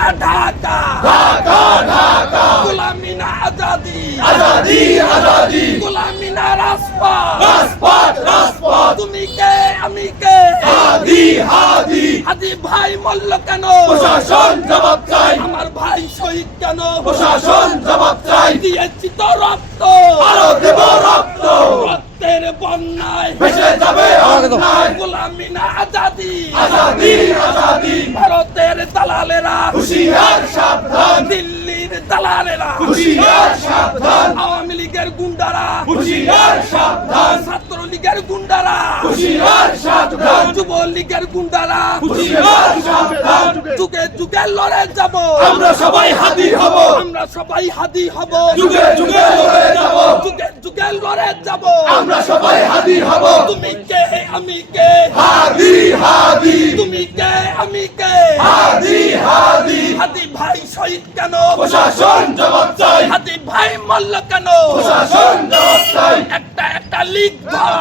ঢাকা ঢাকা ঢাকা গোলামি না আজাদি। আজাদি আজাদি। গোলামি না রাজপথ। রাজপথ রাজপথ। তুমি কে আমি কে? হাদি হাদি। হাদি ভাই মল্ল কেন? প্রশাসন জবাব চাই। আমার ভাই শহীদ কেন? প্রশাসন জবাব চাই। দিয়েছি তো রক্ত। আরও দেব রক্ত। রক্তের বন্যায় ভেসে যাবে অন্যায়। আজাদি। আজাদি আজাদি। ভারতের দালালেরা। হুশিয়ার সাবধান। দিল্লির দালালেরা। হুশিয়ার সাবধান। আওয়ামী লীগের গুন্ডারা। হুশিয়ার সাবধান। ছাত্র লীগের গুন্ডারা। হুশিয়ার সাবধান। যুব লীগের গুন্ডারা। হুশিয়ার সাবধান। যুগে যুগে লড়ে যাব। আমরা সবাই হাদি হব। আমরা সবাই হাদি হব। যুগে যুগে লড়ে যাব। লড়ে যাব। আমরা সবাই হাদি হব। তুমি কে? আমি কে? হাদি হাদি তুমি কে? আমি কে? হাদি হাদি হাদি ভাই শহীদ কেন? প্রশাসন জবাব চাই। হাদি ভাই মল্ল কেন? প্রশাসন জবাব চাই। একটা একটা লিগ ধর।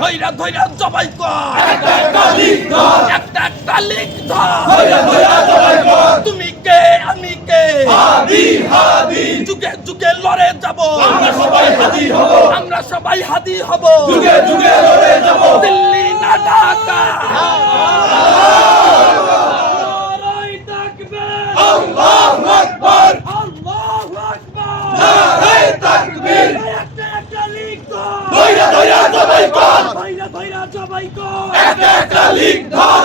ধৈরা ধৈরা। জবাই কর। একটা একটা লিগ ধর। একটা একটা লিগ ধর। ধৈর্য ধৈর্য চলে পর তুমি কে আমি কে হাদি হাদি যুগে যুগে লড়ে যাব। আমরা সবাই হাদি হব। আমরা সবাই হাদি হব। যুগে যুগে লড়ে যাব। দিল্লি না ঢাকা। ধৈর্য ধৈর্য চলে পর ধৈরা ধৈরা জবাই কর। একটা একটা লিগ ধর